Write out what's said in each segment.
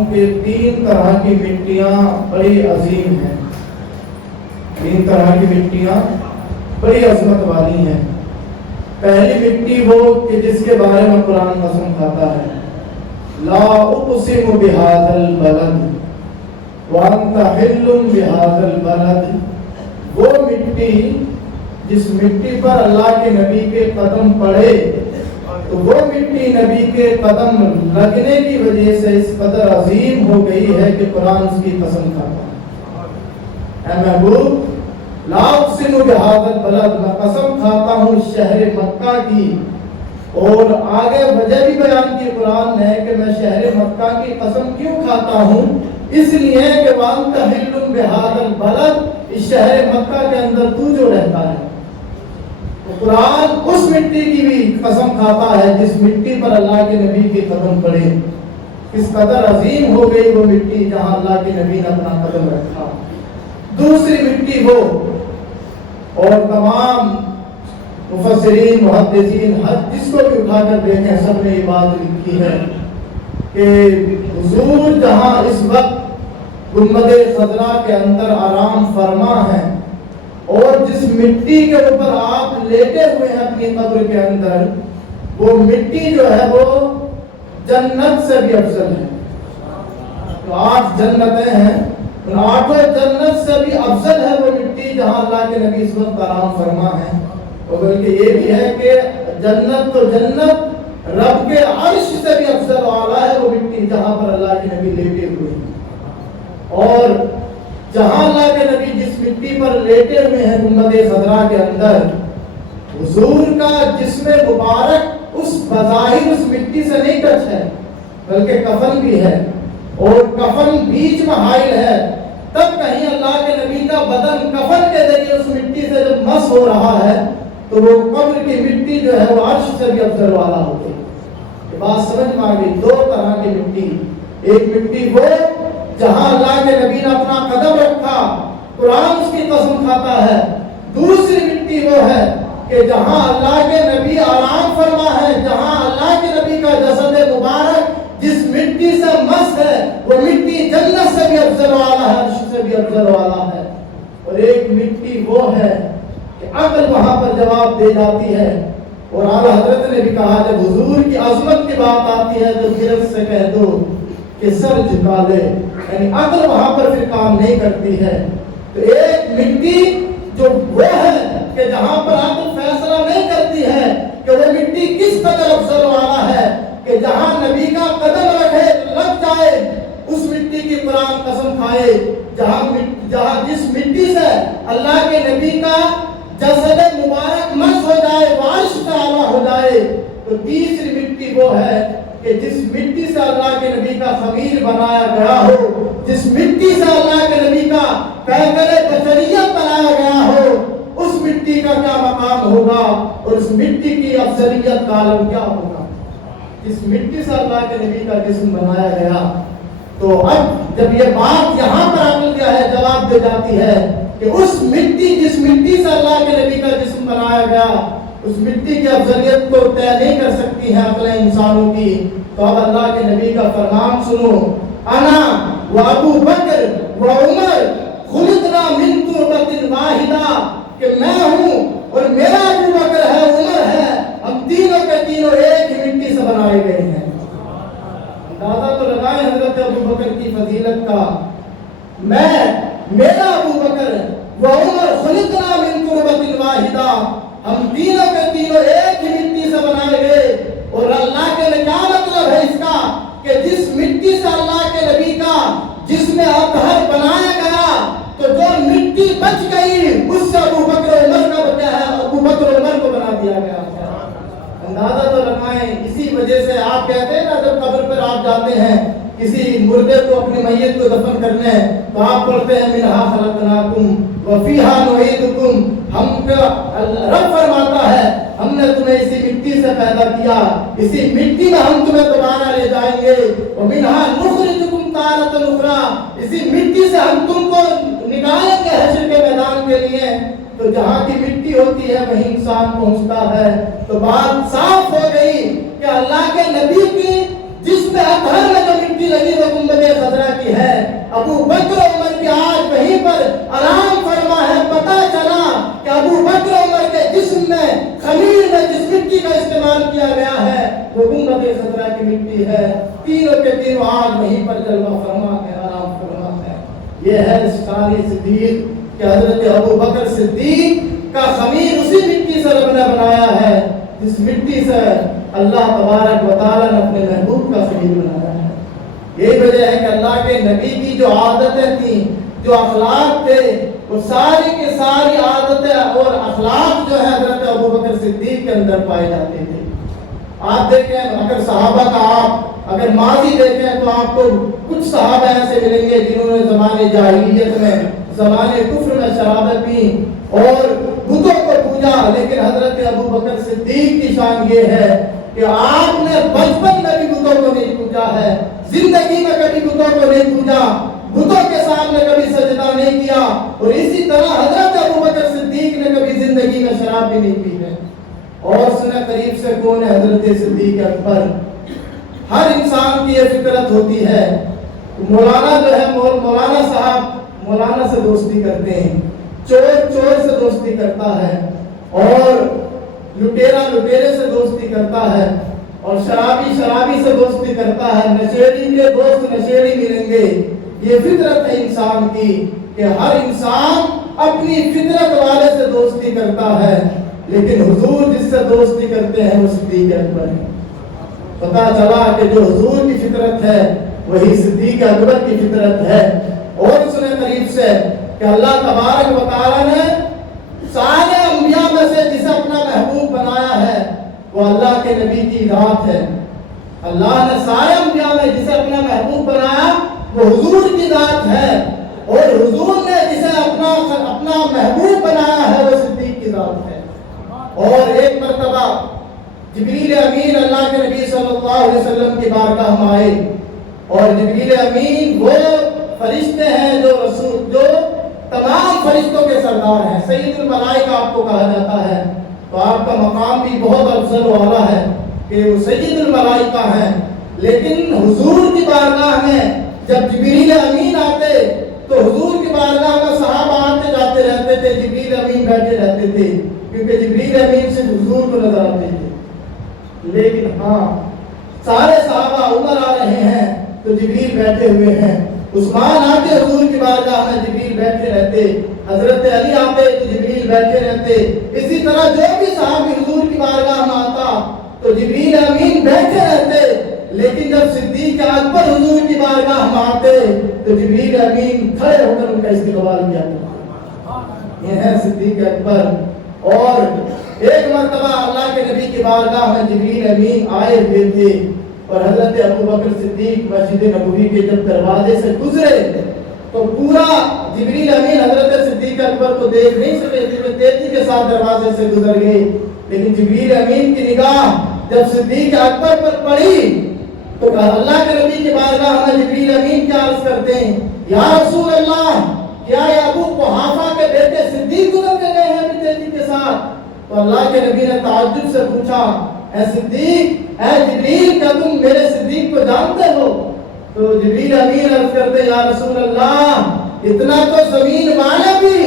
ہوں کہ 3 طرح کی مٹیاں بڑی عظیم ہیں، 3 طرح کی مٹیاں بڑی عظمت والی ہیں۔ پہلی مٹی وہ کہ جس کے بارے میں قرآن قسم کھاتا ہے، لا اقسم بہذا البلد وانت حل بہذا البلد، وہ مٹی جس مٹی پر اللہ کے نبی کے قدم پڑے تو وہ مٹی نبی کے قدم لگنے کی وجہ سے اس قدر عظیم ہو گئی ہے کہ قرآن اس کی قسم کھاتا ہے۔ اے محبوب، لا اقسم بہذا البلد، میں قسم کھاتا ہوں شہر مکہ کی، اور آگے وجہ بھی بیان کی قرآن نے کہ میں شہر مکہ کی قسم کیوں کھاتا ہوں، اس لیے کہ وانت حل بہذا البلد، اس شہر مکہ کے اندر تو جو رہتا ہے۔ قرآن اس مٹی کی بھی قسم کھاتا ہے جس مٹی پر اللہ کے نبی کے قدم پڑے۔ کس قدر عظیم ہو گئی وہ مٹی جہاں اللہ کے نبی نے اپنا قدم رکھا۔ دوسری مٹی وہ، اور تمام مفسرین محدثین جس کو بھی اٹھا کر دیکھیں سب نے یہ بات لکھی ہے کہ حضور جہاں اس وقت گنبد خضرا کے اندر آرام فرما ہے، اور جس مٹی کے اوپر آپ لیٹے ہوئے ہیں اپنی قبر کے اندر، وہ مٹی جو ہے وہ جنت سے بھی افضل ہے۔ تو 8 جنتیں ہیں، ان 8 جنت سے بھی افضل ہے وہ مٹی جہاں اللہ کے نبی اس وقت آرام فرما ہے۔ اور بلکہ یہ بھی ہے کہ جنت تو جنت رب کے عرش سے بھی افضل و اعلیٰ ہے وہ مٹی جہاں پر اللہ کے نبی لیٹے ہوئے ہیں۔ اور جہاں اللہ کے نبی جس مٹی پر لیٹے ہوئے ہیں گنبد خضرا کے اندر، حضور کا جسم مبارک اس بظاہر اس مٹی سے نہیں ٹچ ہے، بلکہ کفن بھی ہے، اور کفن بیچ میں حائل ہے، تب کہیں اللہ کے نبی کا بدن کفن کے ذریعے اس مٹی سے جب مس ہو رہا ہے تو وہ قبر کی مٹی جو ہے وہ عرش سے بھی افضل والا ہوتی ہے۔ یہ بات سمجھ میں آ گئی۔ 2 طرح کی مٹی، ایک مٹی وہ جہاں اللہ کے نبی نے اپنا قدم رکھا، قرآن اس کی قسم کھاتا ہے۔ دوسری مٹی وہ ہے کہ جہاں اللہ کے نبی آرام فرما ہے، جہاں اللہ کے نبی کا جسد مبارک جس مٹی سے مس ہے، وہ مٹی جنت سے بھی افضل والا ہے، عرش سے بھی افضل والا ہے۔ اور ایک مٹی وہ ہے کہ عقل وہاں پر جواب دے جاتی ہے، اور اعلیٰ حضرت نے بھی کہا جب حضور کی عظمت کی بات آتی ہے تو گرفت سے کہہ دو کہ سر جھکا لے، یعنی عقل وہاں پر پھر کام نہیں کرتی ہے۔ تو ایک مٹی جو وہ ہے کہ جہاں پر عقل فیصلہ نہیں کرتی ہے کہ وہ مٹی کس قدر افضل والا ہے، کہ جہاں نبی کا قدم رکھے لگ جائے، اس مٹی کی قرآن قسم کھائے، جہاں جس مٹی سے اللہ کے نبی کا جسد مبارک مس ہو جائے، عرش کا اعلیٰ ہو جائے۔ تو تیسری مٹی وہ ہے کہ جس مٹی سے اللہ کے نبی کا خمیر بنایا گیا ہو، جس مٹی سے اللہ کے نبی کا پیکر بشریت بنایا گیا ہو، اس مٹی کا کیا مقام ہوگا، اور اس مٹی کی افضلیت کا عالم کیا ہوگا۔ جس مٹی سے اللہ کے نبی کا جسم بنایا گیا، تو اب جب یہ بات یہاں پر عقل کیا ہے جواب دے جاتی ہے کہ اس مٹی جس مٹی سے اللہ کے نبی کا جسم بنایا گیا، اس مٹی کی افضلیت کو طے نہیں کر سکتی ہے عقلیں انسانوں کی۔ تو اب اللہ کے نبی کا فرمان سنو، انا و ابو بکر و عمر خلقنا من تربۃ واحدہ، کہ میں ہوں اور میرا ابو بکر ہے، عمر ہے، ہم تینوں کے تینوں ایک ہی مٹی سے بنائے گئے ہیں۔ اندازہ تو لگائیں حضرت ابو بکر کی فضیلت کا۔ میرا ابو بکر و عمر خلقنا من تربۃ واحدہ، ہم تینوں کے تینوں ایک ہی مٹی سے بنائے گئے۔ اور اللہ کے کیا مطلب ہے اس کا کہ جس مٹی سے اللہ کے نبی کا جس میں اطہر بنایا گیا، تو جو مٹی بچ گئی اس سے ابو بکر عمر کا بچا ہے، ابو بکر عمر کو بنا دیا گیا۔ اندازہ تو لگائیں۔ اسی وجہ سے آپ کہتے ہیں نا جب قبر پر آپ جاتے ہیں کسی مردے کو اپنی میت کو دفن کرنے تو آپ پڑھتے ہیں منہا خلقناکم وفیہا نعیدکم، ہم کا رب فرماتا ہے ہم نے تمہیں اسی مٹی سے پیدا کیا، اسی مٹی میں ہم تمہیں دوبارہ لے جائیں گے، ومنہا نخرجکم تارۃ اخری، اسی مٹی سے ہم تم کو نکالیں گے حشر کے میدان کے لیے۔ تو جہاں کی مٹی ہوتی ہے وہیں انسان پہنچتا ہے۔ تو بات صاف ہو گئی کہ اللہ کے نبی کی جس میں اطہر میں جو مٹی لگی وہ گنبد ابو بکر عمر کے آج وہیں پر آرام فرما ہے. پتہ چلا کہ ابو بکر عمر کے جسم میں خمیر میں جس مٹی کا استعمال کیا گیا ہے وہ گنبد خضرا کی مٹی ہے. تینوں کے تینوں آج وہیں پر جلوہ فرما ہے, آرام فرما ہے. یہ ہے ساری صدیق کہ حضرت ابو بکر صدیق کا خمیر اسی مٹی سے رب نے بنایا ہے جس مٹی سے اللہ تبارک و تعالیٰ نے اپنے محبوب کا خمیر بنایا ہے. یہی وجہ ہے کہ اللہ کے نبی کی جو عادتیں تھیں, جو اخلاق تھے, وہ ساری کی ساری عادتیں اور اخلاق جو ہے حضرت ابو بکر صدیق کے اندر پائے جاتے تھے. آپ دیکھیں اگر صحابہ کا آپ اگر ماضی دیکھیں تو آپ کو کچھ صحابہ ایسے ملیں گے جنہوں نے زمانے جاہلیت میں, زمانے کفر میں شرابت پی اور بتوں کو پوجا, لیکن حضرت ابو بکر صدیق کی شان یہ ہے کہ آپ نے بچپن میں بھی بتوں کو نہیں پوجا ہے, زندگی میں کبھی بتوں کو نہیں پوجا, بتوں کے سامنے کبھی سجدہ نہیں کیا, اور اسی طرح حضرت ابو بکر صدیق نے کبھی زندگی میں شراب بھی نہیں پی ہے. اور سنیں قریب سے کون ہے حضرت صدیق اکبر. ہر انسان کی یہ فطرت ہوتی ہے. مولانا جو ہے مولانا صاحب مولانا سے دوستی کرتے ہیں, چور چور سے دوستی کرتا ہے, اور لٹیرا لٹیرے سے دوستی کرتا ہے, اور شرابی شرابی سے دوستی کرتا ہے, نشیڑی کے دوست نشیڑی ملیں گے. یہ فطرت ہے انسان کی کہ ہر انسان اپنی فطرت والے سے دوستی کرتا ہے, لیکن حضور جس سے دوستی کرتے ہیں وہ صدیق اکبر ہے. پتہ چلا کہ جو حضور کی فطرت ہے وہی صدیق اکبر کی فطرت ہے. اور سنیں قریب سے کہ اللہ تبارک و تعالیٰ نے سارے انبیاء میں سے جسے اپنا محبوب بنایا ہے وہ اللہ کے نبی کی ذات ہے. اللہ نے سارے انبیاء میں جسے اپنا محبوب بنایا وہ حضور کی ذات ہے, اور حضور نے جسے اپنا محبوب بنایا ہے وہ صدیق کی ذات ہے. اور ایک مرتبہ جبریل امین اللہ کے نبی صلی اللہ علیہ وسلم کی بارگاہ میں آئے, اور جبریل امین وہ فرشتے ہیں جو تمام فرشتوں کے سردار ہیں, سید الملائکہ آپ کو کہا جاتا ہے. تو آپ کا مقام بھی بہت افضل و اعلیٰ ہے کہ وہ سید الملائکہ ہیں. لیکن حضور کی بارگاہ میں جب جبریل امین آتے تو حضور کی بارگاہ میں صحابہ آتے جاتے رہتے تھے, جبریل امین بیٹھے رہتے تھے, کیونکہ جبریل امین سے حضور کو نظر آتے تھے. لیکن ہاں سارے صحابہ عمر آ رہے ہیں تو جبریل بیٹھے ہوئے ہیں, عثمان آتے حضور کی بارگاہ میں جبریل بیٹھے رہتے, حضرت علی آتے تو جبریل بیٹھے رہتے. اسی طرح جو بھی صحابی حضور کی بارگاہ میں آتا تو جبریل امین بیٹھے رہتے, لیکن جب صدیق اکبر حضور کی بارگاہ میں آتے تو جبریل امین کھڑے ہو کر ان کا استقبال کیا کرتے. یہ ہے صدیق اکبر. اور ایک مرتبہ اللہ کے نبی کی بارگاہ میں جبریل امین آئے ہوئے تھے, اور حضرت ابو بکر صدیق مسجد نبوی کے جب دروازے سے گزرے تو پورا جبریل امین حضرت صدیق اکبر کو دیکھ نہیں سکے تھے, تیزی کے ساتھ دروازے سے گزر گئے. لیکن جبریل امین کی نگاہ جب صدیق اکبر پر پڑی تو اللہ کے نبی کی بارگاہ میں جبریل امین کیا عرض کرتے ہیں, یا رسول اللہ, کیا ابو قحافہ کے بیٹے صدیق گزر کے گئے ہیں تیزی کے ساتھ؟ تو اللہ کے نبی نے تعجب سے پوچھا, اے صدیق, اے جبریل, کیا تم میرے صدیق کو جانتے ہو؟ تو جبریل امین عرض کرتے, یا رسول اللہ, اتنا تو زمین والے بھی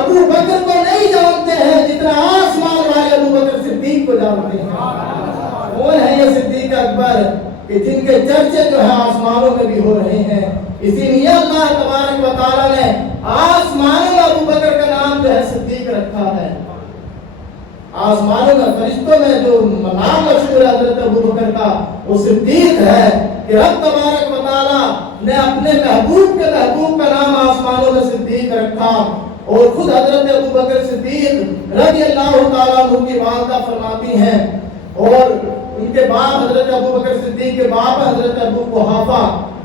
ابو بکر کو نہیں جانتے ہیں جتنا آسمان والے ابو بکر صدیق کو جانتے ہیں. کون ہے یہ صدیق اکبر کہ جن کے چرچے جو ہے آسمانوں میں بھی ہو رہے ہیں؟ اسی لیے اللہ تبارک و تعالیٰ نے آسمانوں میں ابو بکر کا نام جو ہے صدیق رکھا ہے. آسمانوں میں فرشتوں میں جو نام مشہور ہے حضرت ابو بکر کا وہ صدیق ہے کہ رب تبارک و تعالیٰ نے اپنے محبوب کے محبوب کا نام آسمانوں میں صدیق رکھا. اور خود حضرت ابو بکر صدیق رضی اللہ تعالیٰ عنہ کی والدہ فرماتی ہیں, اور ان کے باپ حضرت ابو بکر صدیق کے باپ حضرت ابو قحافہ,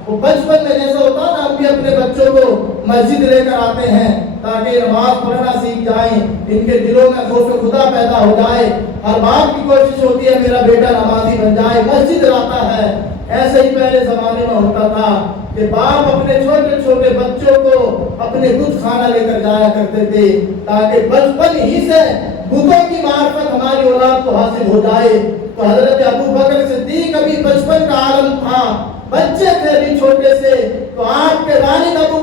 وہ بچپن میں جیسا ہوتا نا ہم بھی اپنے بچوں کو مسجد لے کر آتے ہیں تاکہ نماز پڑھنا سیکھ جائیں, ان کے دلوں میں خوف خدا پیدا ہو جائے. ہر باپ کی کوشش ہوتی ہے میرا بیٹا نمازی بن جائے, مسجد لاتا ہے. ایسے ہی پہلے زمانے میں ہوتا تھا کہ باپ اپنے چھوٹے چھوٹے بچوں کو اپنے دودھ کھانا لے کر جایا کرتے تھے تاکہ بچپن ہی سے بتوں کی معرفت ہماری اولاد کو حاصل ہو جائے. تو حضرت ابو بکر صدیق ابھی بچپن کا عالم تھا, بچے تھے ابھی چھوٹے سے, تو آپ کے والد ابو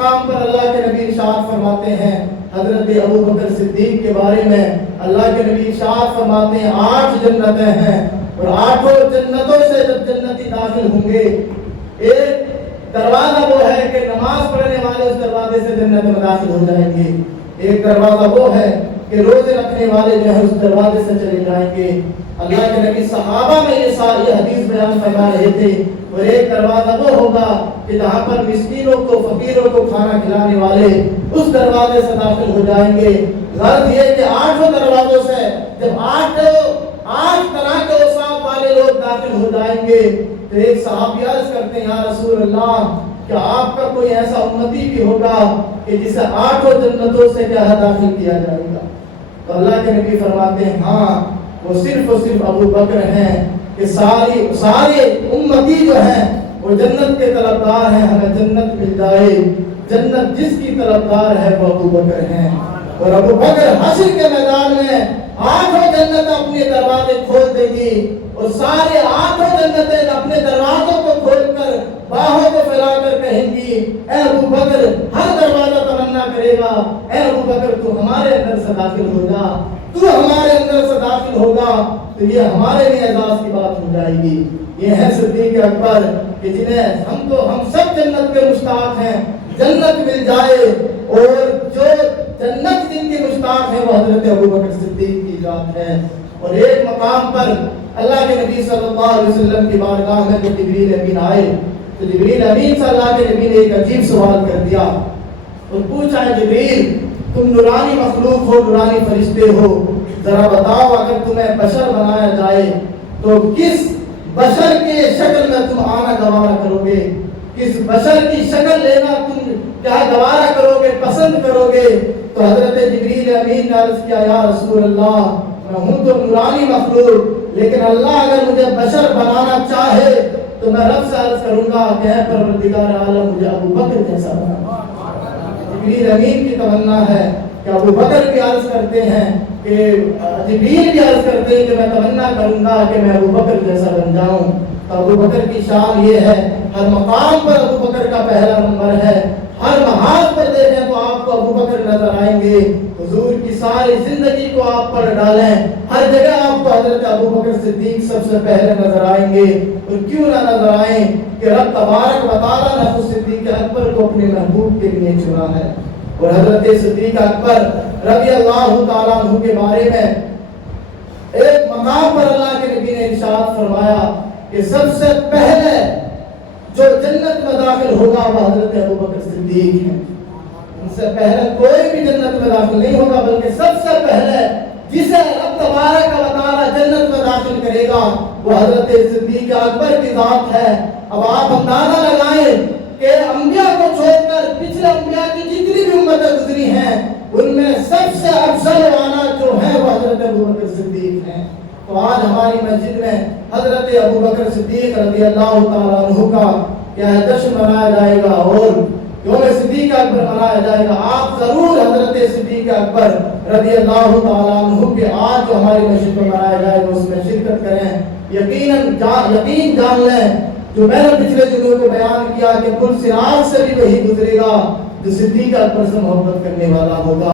مقام پر اللہ کے نبی ارشاد فرماتے ہیں حضرت ابو بکر صدیق کے بارے میں، اللہ کے نبی ارشاد فرماتے ہیں 8 جنتیں ہیں، اور 8 جنتوں سے جب جنتی داخل ہوں گے، ایک دروازہ وہ ہے کہ نماز پڑھنے والے اس دروازے سے جنت میں داخل ہو جائیں گے، ایک دروازہ وہ ہے کہ روزے رکھنے والے جو ہے اس دروازے سے چلے جائیں گے۔ اللہ کے نبی صحابہ میں یہ ساری حدیث بیان فرما رہے تھے، اور ایک دروازہ وہ ہوگا کہ جہاں پر مسکینوں کو، فقیروں کو کھانا کھلانے والے اس دروازے سے داخل ہو جائیں گے۔ غرض یہ کہ 8 دروازوں سے جب 8 طرح کے اوصاف والے لوگ داخل ہو جائیں گے تو ایک صحابی عرض کرتے ہیں یا رسول اللہ، کیا آپ کا کوئی ایسا امتی بھی ہوگا کہ جسے 8 جنتوں سے کیا داخل کیا جائے گا؟ تو اللہ کے نبی فرماتے ہیں ہاں، وہ صرف ابو بکر ہیں کہ سارے امتی جو ہیں وہ جنت کے طلبگار ہیں، ہمیں جنت مل جائے، جنت جس کی طلبگار ہے وہ ابو بکر ہیں۔ اور ابو بکر حشر کے میدان میں 8 جنت اپنے دروازے کھول دیں گی، اور سارے 8 جنتیں اپنے دروازوں کو کھول کر باہوں کو پھیلا کر کہیں گی اے ابو بکر، ہر دروازہ تمنا کرے گا اے ابو بکر تو ہمارے اندر سے داخل ہوگا، تو ہمارے اندر سے داخل ہوگا، تو یہ ہمارے لیے اعزاز کی بات ہو جائے گی۔ یہ ہے صدیق اکبر کہ جنہیں ہم سب جنت کے مشتاق ہیں، جنت مل جائے، اور جو جنت جن کے مشتاق ہیں وہ حضرت ابو بکر صدیق کی ذات ہے۔ اور ایک مقام پر اللہ کے نبی صلی اللہ علیہ وسلم کی بارگاہ میں جب جبریل امین آئے تو جبریل امین سے اللہ کے نبی نے ایک عجیب سوال کر دیا اور پوچھا جبریل، تم نورانی مخلوق ہو، نورانی فرشتے ہو، ذرا بتاؤ اگر تمہیں بشر بنایا جائے تو کس بشر کے شکل میں تم آنا گوارا کرو گے؟ کس بشر کی شکل لینا تم کیا گوارا کرو گے، پسند کرو گے؟ تو حضرت جبریل امین نے عرض کیا یا رسول اللہ، میں ہوں تو نورانی مخلوق، لیکن اللہ اگر مجھے بشر بنانا چاہے تو میں رب سے عرض کروں گا کہ اے پروردگار عالم مجھے ابو بکر جیسا بنا۔ جبریل امین کی تمنا ہے کہ ابو بکر بھی عرض کرتے ہیں کہ جبریل بھی عرض کرتے ہیں کہ میں تمنا کروں گا کہ میں ابو بکر جیسا بن جاؤں۔ تو ابو بکر کی شان یہ ہے، ہر مقام پر ابو بکر کا پہلا نمبر ہے، ہر محاذ پر دیکھیں تو آپ کو ابو بکر نظر آئیں گے، حضور کی ساری زندگی کو آپ پر ڈالیں، ہر جگہ آپ کو حضرت ابو بکر صدیق سب سے پہلے نظر آئیں گے۔ اور کیوں نہ نظر آئیں کہ رب تبارک و تعالیٰ نے صدیق اکبر کو اپنے محبوب کے لیے چنا ہے۔ اور حضرت صدیق اکبر رضی اللہ تعالیٰ عنہ کے بارے میں ایک مقام پر اللہ کے نبی نے ارشاد فرمایا کہ سب سے پہلے جو جنت میں داخل ہوگا وہ حضرت ابو بکر صدیق ہیں، ان سے پہلے کوئی بھی جنت میں داخل نہیں ہوگا، بلکہ سب سے پہلے جسے رب تبارک و تعالیٰ جنت میں داخل کرے گا وہ حضرت صدیق اکبر کی ذات ہے۔ اب آپ اندازہ لگائیں کہ انبیاء کو چھوڑ کر پچھلے انبیاء کی جتنی بھی امتیں گزری ہیں ان میں سب سے افضل والا جو ہے وہ حضرت ابو بکر صدیق ہیں۔ تو آج ہماری مسجد میں حضرت ابو بکر صدیق رضی اللہ تعالیٰ عنہ کا کیا جشن منایا جائے گا اور یوم صدیق اکبر منایا جائے گا۔ آپ ضرور حضرت صدیق اکبر رضی اللہ تعالیٰ عنہ کے آج جو ہماری مسجد میں منایا جائے گا اس میں شرکت کریں۔ یقین جان لیں جو میں نے پچھلے دنوں کو بیان کیا کہ پل صراط سے بھی وہی گزرے گا جو صدیق اکبر سے محبت کرنے والا ہوگا۔